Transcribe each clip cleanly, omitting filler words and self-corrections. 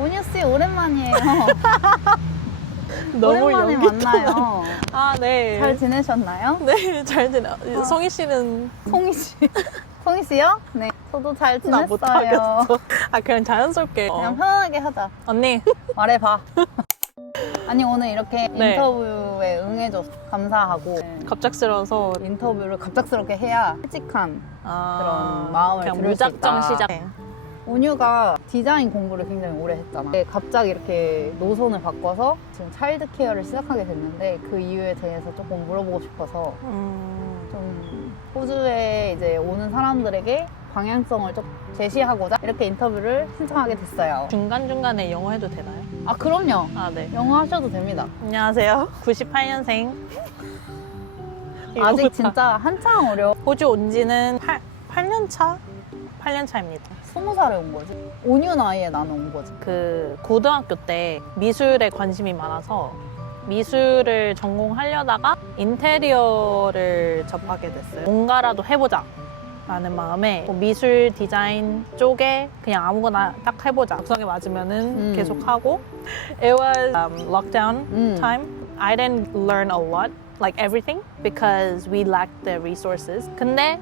온유 씨 오랜만이에요. 너무 오랜만에 연기 만나요. 아, 네. 잘 지내셨나요? 네, 잘 지내. 성희 씨는 송이 씨. 송이 씨요? 네. 저도 잘 나 지냈어요. 못하겠어. 아, 그냥 자연스럽게. 그냥 편하게 하자. 언니. 말해봐. 아니 오늘 이렇게 네. 인터뷰에 응해줘서 감사하고 갑작스러워서. 인터뷰를 갑작스럽게 해야 솔직한 그런 마음을 그냥 들을 수 무작정 있다. 시작. 온유가 디자인 공부를 굉장히 오래 했잖아. 갑자기 이렇게 노선을 바꿔서 지금 차일드 케어를 시작하게 됐는데 그 이유에 대해서 조금 물어보고 싶어서 좀 호주에 이제 오는 사람들에게 방향성을 좀 제시하고자 이렇게 인터뷰를 신청하게 됐어요. 중간중간에 영어 해도 되나요? 아 그럼요. 아, 네. 영어 하셔도 됩니다. 안녕하세요. 98년생. 아직 진짜 한창 어려. 호주 온 지는 8년 차? 8년 차입니다. 20살에 온 거지. 온유 나이에 나는 온 거지. 그 고등학교 때 미술에 관심이 많아서 미술을 전공하려다가 인테리어를 접하게 됐어요. 뭔가라도 해보자 라는 마음에 미술 디자인 쪽에 그냥 아무거나 딱 해보자. 적성에 맞으면은 계속 하고. It was lockdown time. I didn't learn a lot, like everything, because we lacked the resources. 근데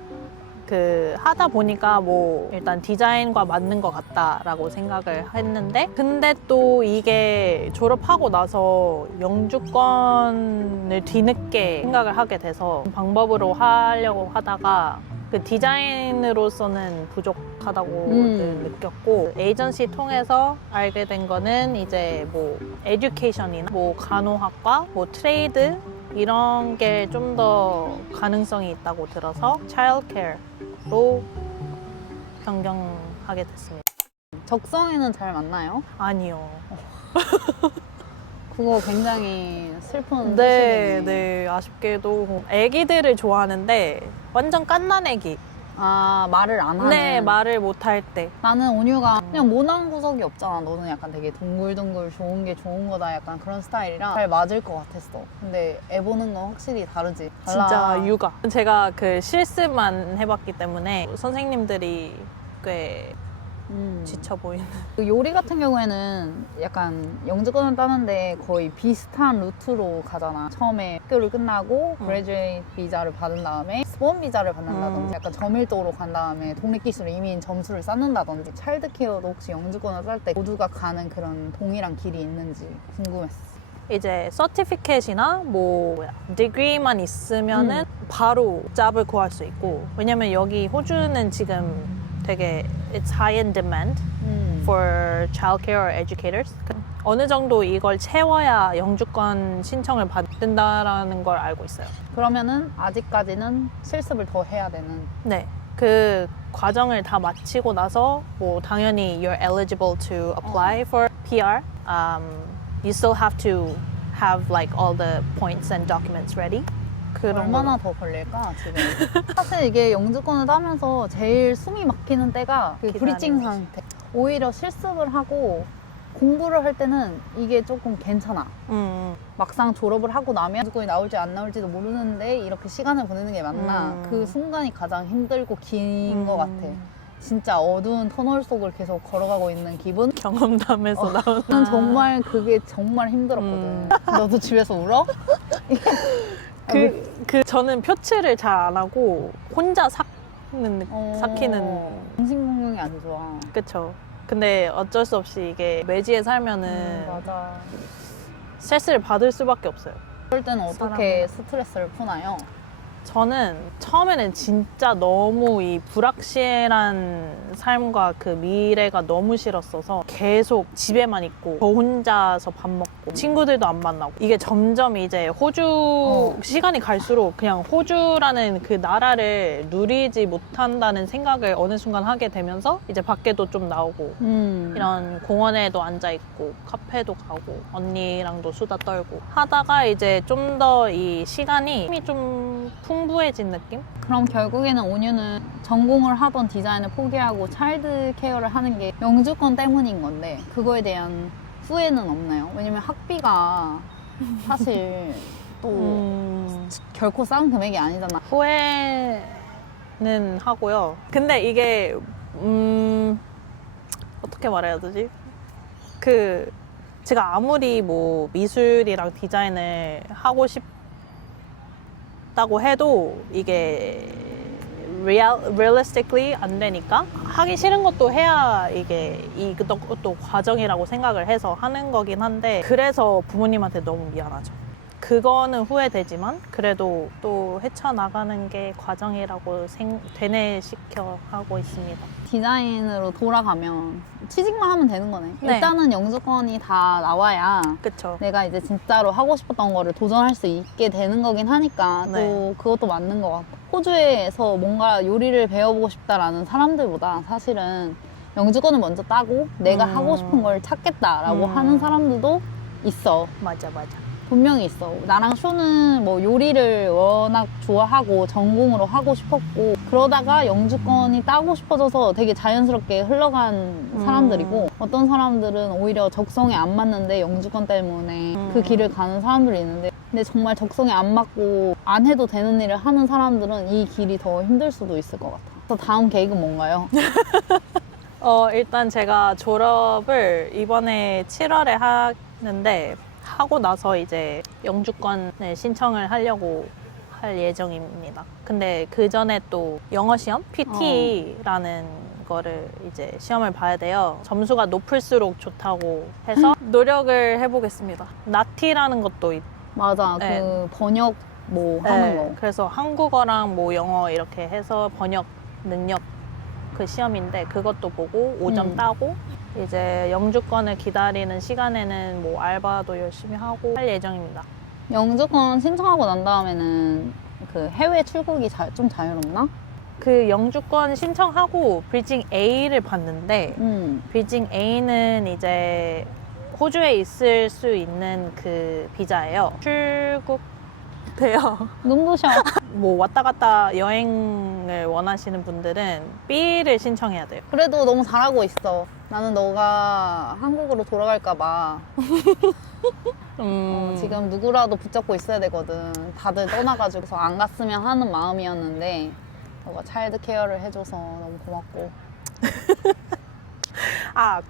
그 하다 보니까 뭐 일단 디자인과 맞는 것 같다라고 생각을 했는데 근데 또 이게 졸업하고 나서 영주권을 뒤늦게 생각을 하게 돼서 방법으로 하려고 하다가 그 디자인으로서는 부족하다고 느꼈고 에이전시 통해서 알게 된 거는 이제 뭐 에듀케이션이나 뭐 간호학과, 뭐 트레이드 이런 게 좀 더 가능성이 있다고 들어서 차일드케어로 변경하게 됐습니다. 적성에는 잘 맞나요? 아니요. 그거 굉장히 슬픈 네, 소식이네. 네. 아쉽게도 애기들을 좋아하는데 완전 갓난 애기. 아 말을 안 하는. 네, 말을 못 할 때. 나는 온유가 그냥 모난 구석이 없잖아. 너는 약간 되게 동글동글 좋은 게 좋은 거다 약간 그런 스타일이랑 잘 맞을 것 같았어. 근데 애 보는 건 확실히 다르지. 달라. 진짜 육아. 제가 그 실습만 해봤기 때문에 선생님들이 꽤 지쳐 보이는. 그 요리 같은 경우에는 약간 영주권을 따는데 거의 비슷한 루트로 가잖아. 처음에 학교를 끝나고 그레듀에이트 비자를 받은 다음에 스폰 비자를 받는다든지 약간 저밀도로 간 다음에 독립기술 이민 점수를 쌓는다든지 차일드 케어도 혹시 영주권을 딸 때 모두가 가는 그런 동일한 길이 있는지 궁금했어. 이제 서티피켓이나 뭐 디그리만 있으면은 바로 잡을 구할 수 있고 왜냐면 여기 호주는 지금 되게 it's high in demand for childcare or educators. 어느 정도 이걸 채워야 영주권 신청을 받는다라는 걸 알고 있어요. 그러면은 아직까지는 실습을 더 해야 되는. 네. 그 과정을 다 마치고 나서 뭐 당연히 you're eligible to apply for PR. You still have to have like all the points and documents ready. 얼마나 더 걸릴까 지금? 사실 이게 영주권을 따면서 제일 숨이 막히는 때가 그 브리징 상태. 오히려 실습을 하고 공부를 할 때는 이게 조금 괜찮아. 막상 졸업을 하고 나면 영주권이 나올지 안 나올지도 모르는데 이렇게 시간을 보내는 게 맞나? 그 순간이 가장 힘들고 긴 것 같아. 진짜 어두운 터널 속을 계속 걸어가고 있는 기분? 경험담에서 나오는. 난 정말 그게 정말 힘들었거든. 너도 집에서 울어? 저는 표치를 잘 안 하고 혼자 삭히는 정신건강이 안 좋아. 그쵸. 근데 어쩔 수 없이 이게 매지에 살면은 맞아. 스트레스를 받을 수밖에 없어요. 그럴 때는 어떻게 스트레스를 푸나요? 저는 처음에는 진짜 너무 이 불확실한 삶과 그 미래가 너무 싫었어서 계속 집에만 있고 저 혼자서 밥 먹고 친구들도 안 만나고 이게 점점 이제 호주 시간이 갈수록 그냥 호주라는 그 나라를 누리지 못한다는 생각을 어느 순간 하게 되면서 이제 밖에도 좀 나오고 이런 공원에도 앉아 있고 카페도 가고 언니랑도 수다 떨고 하다가 이제 좀 더 이 시간이 힘이 좀 풍부해진 느낌? 그럼 결국에는 온유는 전공을 하던 디자인을 포기하고 차일드 케어를 하는 게 영주권 때문인 건데 그거에 대한 후회는 없나요? 왜냐면 학비가 사실 또 결코 싼 금액이 아니잖아. 후회는 하고요. 근데 이게 어떻게 말해야 되지? 제가 아무리 뭐 미술이랑 디자인을 하고 싶다고 해도 이게 realistically 안 되니까 하기 싫은 것도 해야 이것도 과정이라고 생각을 해서 하는 거긴 한데 그래서 부모님한테 너무 미안하죠. 그거는 후회되지만 그래도 또 헤쳐나가는 게 과정이라고 되뇌시켜 하고 있습니다. 디자인으로 돌아가면 취직만 하면 되는 거네. 네. 일단은 영주권이 다 나와야 그쵸? 내가 이제 진짜로 하고 싶었던 거를 도전할 수 있게 되는 거긴 하니까 또 네. 그것도 맞는 것 같아. 호주에서 뭔가 요리를 배워보고 싶다라는 사람들보다 사실은 영주권을 먼저 따고 내가 하고 싶은 걸 찾겠다라고 하는 사람들도 있어. 맞아. 분명히 있어. 나랑 쇼는 뭐 요리를 워낙 좋아하고 전공으로 하고 싶었고 그러다가 영주권이 따고 싶어져서 되게 자연스럽게 흘러간 사람들이고 어떤 사람들은 오히려 적성에 안 맞는데 영주권 때문에 그 길을 가는 사람들이 있는데 근데 정말 적성에 안 맞고 안 해도 되는 일을 하는 사람들은 이 길이 더 힘들 수도 있을 것 같아. 그래서 다음 계획은 뭔가요? 일단 제가 졸업을 이번에 7월에 하는데 하고 나서 이제 영주권을 신청을 하려고 할 예정입니다. 근데 그 전에 또 영어 시험 PT라는 거를 이제 시험을 봐야 돼요. 점수가 높을수록 좋다고 해서 노력을 해보겠습니다. 나티라는 것도 맞아. 네. 그 번역 뭐 하는 거. 그래서 한국어랑 뭐 영어 이렇게 해서 번역 능력 그 시험인데 그것도 보고 5점 따고 이제 영주권을 기다리는 시간에는 뭐 알바도 열심히 하고 할 예정입니다. 영주권 신청하고 난 다음에는 그 해외 출국이 좀 자유롭나? 그 영주권 신청하고 브리징 A를 봤는데 브리징 A는 이제 호주에 있을 수 있는 그 비자예요. 출국 돼요. 눈부셔. 뭐 왔다 갔다 여행을 원하시는 분들은 B를 신청해야 돼요. 그래도 너무 잘하고 있어. 나는 너가 한국으로 돌아갈까 봐 지금 누구라도 붙잡고 있어야 되거든. 다들 떠나가지고서 안 갔으면 하는 마음이었는데 너가 차일드 케어를 해줘서 너무 고맙고.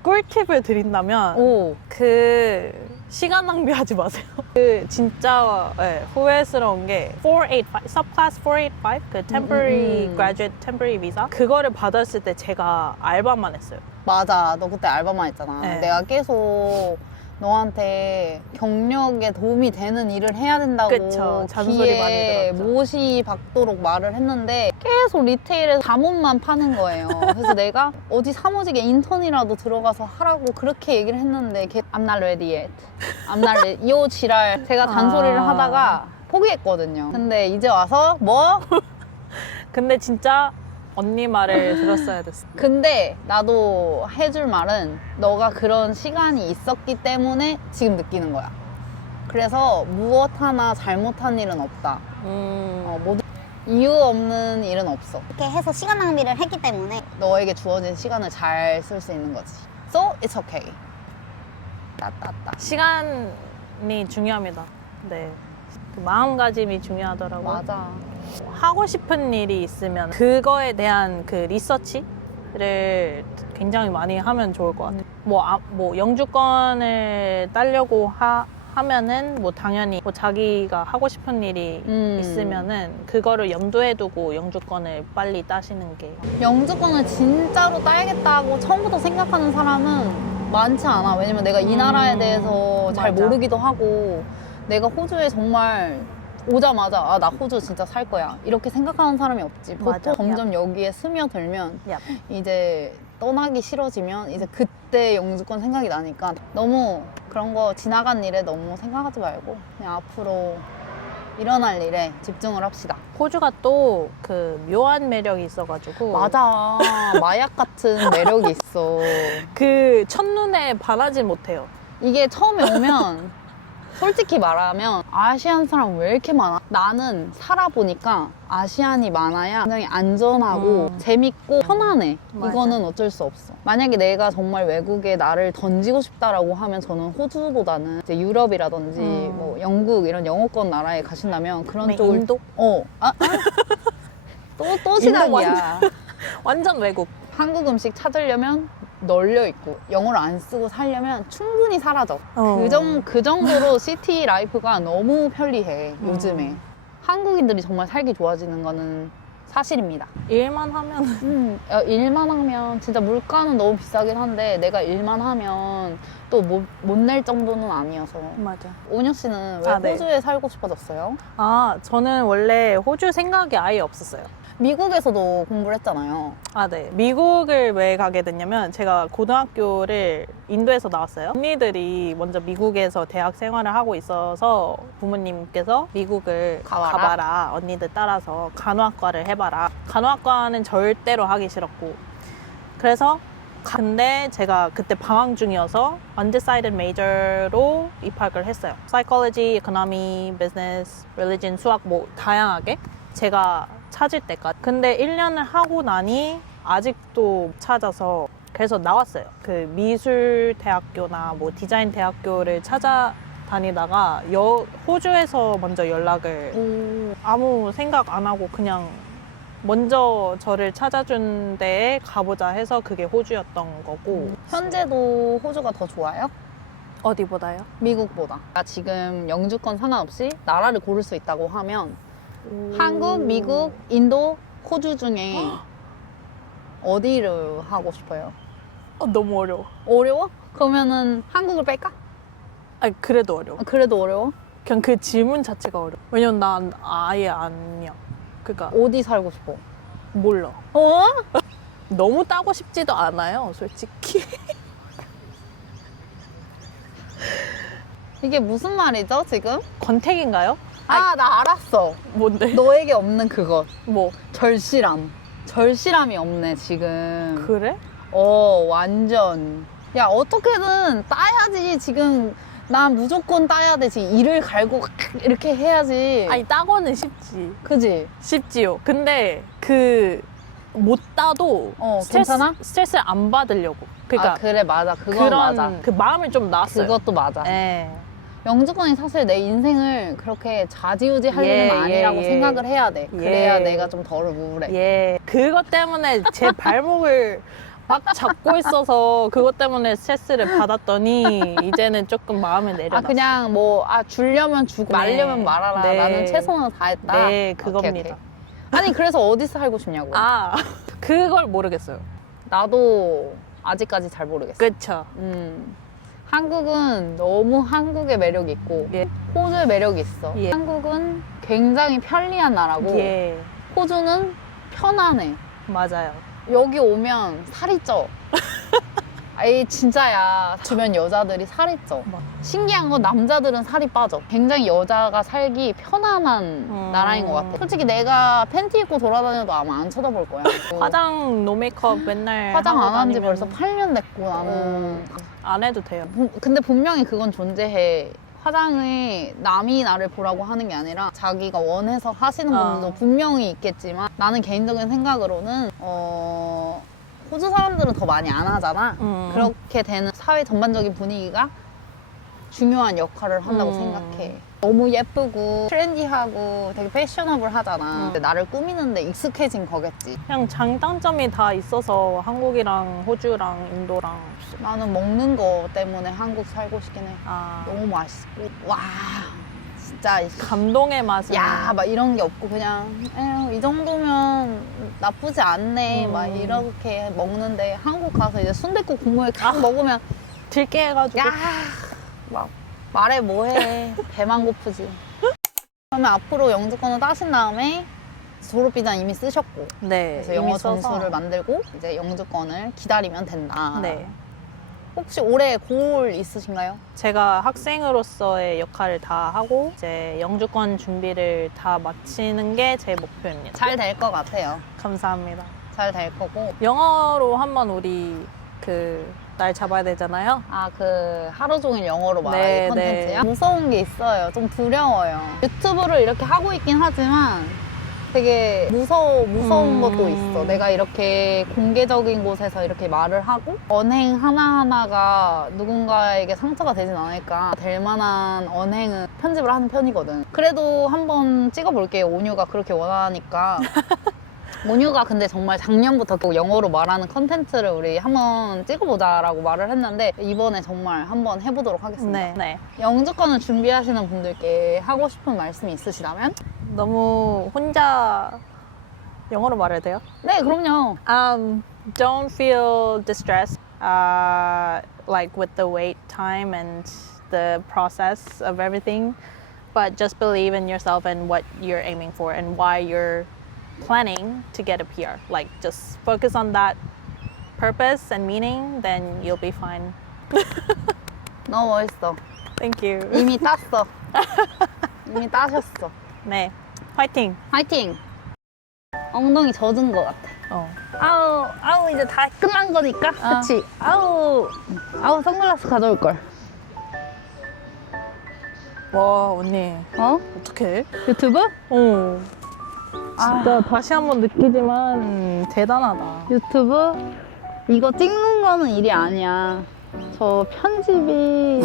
꿀팁을 드린다면 오, 그 시간 낭비하지 마세요. 그 진짜 후회스러운 게 485, subclass 485, 그 temporary graduate temporary visa 그거를 받았을 때 제가 알바만 했어요. 맞아. 너 그때 알바만 했잖아. 네. 내가 계속 너한테 경력에 도움이 되는 일을 해야 된다고 그쵸. 잔소리 많이 귀에 들었죠. 못이 박도록 말을 했는데 계속 리테일에서 잠옷만 파는 거예요. 그래서 내가 어디 사무직에 인턴이라도 들어가서 하라고 그렇게 얘기를 했는데 걔 I'm not ready yet. I'm not ready. 요 지랄 제가 잔소리를 하다가 포기했거든요. 근데 이제 와서 뭐? 근데 진짜 언니 말을 들었어야 됐어. 근데 나도 해줄 말은 너가 그런 시간이 있었기 때문에 지금 느끼는 거야. 그래서 무엇 하나 잘못한 일은 없다. 모두 이유 없는 일은 없어. 이렇게 해서 시간 낭비를 했기 때문에 너에게 주어진 시간을 잘 쓸 수 있는 거지. So it's okay. 따따따. 시간이 중요합니다. 네. 그 마음가짐이 중요하더라고요. 맞아. 하고 싶은 일이 있으면 그거에 대한 그 리서치를 굉장히 많이 하면 좋을 것 같아요. 뭐 영주권을 따려고 하면은 뭐 당연히 뭐 자기가 하고 싶은 일이 있으면은 그거를 염두에 두고 영주권을 빨리 따시는 게 영주권을 진짜로 따야겠다고 처음부터 생각하는 사람은 많지 않아. 왜냐면 내가 이 나라에 대해서 잘 맞아. 모르기도 하고 내가 호주에 정말 오자마자 나 호주 진짜 살 거야 이렇게 생각하는 사람이 없지. 보통 맞아. 점점 여기에 스며들면 얍. 이제 떠나기 싫어지면 이제 그때 영주권 생각이 나니까 너무 그런 거 지나간 일에 너무 생각하지 말고 그냥 앞으로 일어날 일에 집중을 합시다. 호주가 또 그 묘한 매력이 있어가지고 맞아. 마약 같은 매력이 있어. 그 첫눈에 반하지 못해요. 이게 처음에 오면 솔직히 말하면 아시안 사람 왜 이렇게 많아? 나는 살아보니까 아시안이 많아야 굉장히 안전하고 재밌고 편안해. 맞아. 이거는 어쩔 수 없어. 만약에 내가 정말 외국에 나를 던지고 싶다라고 하면 저는 호주보다는 이제 유럽이라든지 뭐 영국 이런 영어권 나라에 가신다면 그런 쪽을 인도? 또 시작이야. 완전 외국. 한국 음식 찾으려면 널려 있고 영어를 안 쓰고 살려면 충분히 사라져. 어. 그 정도로 시티 라이프가 너무 편리해 요즘에. 한국인들이 정말 살기 좋아지는 거는 사실입니다. 일만 하면 일만 하면 진짜 물가는 너무 비싸긴 한데 내가 일만 하면 또 못 낼 정도는 아니어서. 맞아. 오뉴 씨는 왜 아, 네. 호주에 살고 싶어졌어요? 저는 원래 호주 생각이 아예 없었어요. 미국에서도 공부를 했잖아요. 네. 미국을 왜 가게 됐냐면 제가 고등학교를 인도에서 나왔어요. 언니들이 먼저 미국에서 대학 생활을 하고 있어서 부모님께서 미국을 가봐라. 언니들 따라서 간호학과를 해봐라. 간호학과는 절대로 하기 싫었고. 그래서 근데 제가 그때 방학 중이어서 undecided major로 입학을 했어요. Psychology, Economy, Business, Religion, 수학 뭐 다양하게 제가 찾을 때까지. 근데 1년을 하고 나니 아직도 찾아서 그래서 나왔어요. 그 미술대학교나 뭐 디자인대학교를 찾아다니다가 호주에서 먼저 연락을 아무 생각 안 하고 그냥 먼저 저를 찾아준 데에 가보자 해서 그게 호주였던 거고. 현재도 호주가 더 좋아요? 어디보다요? 미국보다. 지금 영주권 상관없이 나라를 고를 수 있다고 하면 한국, 미국, 인도, 호주 중에 어디를 하고 싶어요? 너무 어려워. 어려워? 그러면은 한국을 뺄까? 그래도 어려워. 그래도 어려워? 그냥 그 질문 자체가 어려워. 왜냐면 난 아예 아니야. 그러니까 어디 살고 싶어? 몰라. 어? 너무 따고 싶지도 않아요, 솔직히. 이게 무슨 말이죠, 지금? 권태기인가요? 나 알았어. 뭔데? 너에게 없는 그것. 뭐? 절실함. 절실함이 없네, 지금. 그래? 완전. 야, 어떻게든 따야지, 지금. 난 무조건 따야 되지. 이를 갈고 이렇게 해야지. 따고는 쉽지. 그지? 쉽지요. 근데 못 따도 괜찮아? 스트레스를 안 받으려고. 그러니까 그래, 맞아. 그건 맞아. 그 마음을 좀 놨어요. 그것도 맞아. 예. 영주권이 사실 내 인생을 그렇게 좌지우지 할 일은 아니라고 생각을 해야 돼. 그래야 내가 좀 덜 우울해. 예. 그것 때문에 제 발목을 막 잡고 있어서 그것 때문에 스트레스를 받았더니 이제는 조금 마음을 내려놨어요. 그냥 주려면 주고 말려면 말아라. 네. 나는 최선을 다했다. 네, 그겁니다. 오케이. 아니, 그래서 어디서 살고 싶냐고. 그걸 모르겠어요. 나도 아직까지 잘 모르겠어. 그쵸. 한국은 너무 한국의 매력이 있고 예. 호주의 매력이 있어. 예. 한국은 굉장히 편리한 나라고 예. 호주는 편안해. 맞아요. 여기 오면 살이 쪄. 진짜야. 주변 여자들이 살이 쪄. 신기한 건 남자들은 살이 빠져. 굉장히 여자가 살기 편안한 나라인 것 같아. 솔직히 내가 팬티 입고 돌아다녀도 아마 안 쳐다볼 거야. 화장, 노 메이크업 맨날 화장 하고 안 한 지 다니면 벌써 8년 됐고 나는. 안 해도 돼요. 근데 분명히 그건 존재해. 화장을 남이 나를 보라고 하는 게 아니라 자기가 원해서 하시는 분들도 분명히 있겠지만 나는 개인적인 생각으로는 호주 사람들은 더 많이 안 하잖아. 그렇게 되는 사회 전반적인 분위기가 중요한 역할을 한다고 생각해. 너무 예쁘고 트렌디하고 되게 패셔너블 하잖아. 근데 나를 꾸미는데 익숙해진 거겠지. 그냥 장단점이 다 있어서 한국이랑 호주랑 인도랑 나는 먹는 거 때문에 한국 살고 싶긴 해. 아, 너무 맛있고 와 진짜 감동의 맛은 막 이런 게 없고 그냥 에휴, 이 정도면 나쁘지 않네 막 이렇게 먹는데 한국 가서 이제 순댓국 국물 딱 먹으면 들게 해가지고 막 말해 뭐해 배만 고프지. 그러면 앞으로 영주권을 따신 다음에 졸업비자는 이미 쓰셨고 네, 그래서 이미 영어 써서. 점수를 만들고 이제 영주권을 기다리면 된다. 네. 혹시 올해 고올 있으신가요? 제가 학생으로서의 역할을 다 하고 이제 영주권 준비를 다 마치는 게 제 목표입니다. 잘 될 것 같아요. 감사합니다. 잘 될 거고. 영어로 한번 우리 날 잡아야 되잖아요. 그 하루 종일 영어로 말하기 네, 컨텐츠요? 네. 무서운 게 있어요. 좀 두려워요. 유튜브를 이렇게 하고 있긴 하지만 되게 무서운 것도 있어. 내가 이렇게 공개적인 곳에서 이렇게 말을 하고 언행 하나하나가 누군가에게 상처가 되진 않을까. 될 만한 언행은 편집을 하는 편이거든. 그래도 한번 찍어볼게요. 온유가 그렇게 원하니까. 모뉴가 근데 정말 작년부터 그 영어로 말하는 컨텐츠를 우리 한번 찍어보자라고 말을 했는데 이번에 정말 한번 해보도록 하겠습니다. 네. 영주권을 준비하시는 분들께 하고 싶은 말씀이 있으시다면? 너무 혼자 영어로 말해도 돼요? 네, 그럼요. Don't feel distressed, like with the wait time and the process of everything, but just believe in yourself and what you're aiming for and why you're planning to get a PR. Like, just focus on that purpose and meaning, then you'll be fine. 너무 멋있어. Thank you. 이미 땄어. 이미 따셨어. 네, 화이팅. 화이팅! 엉덩이 젖은 것 같아. 아우, 이제 다 끝난 거니까. 그치? 아우, 선글라스 가져올 걸. 와, 언니. 어? 어떡해? 유튜브? 진짜 다시 한번 느끼지만 대단하다. 유튜브? 이거 찍는 거는 일이 아니야. 저 편집이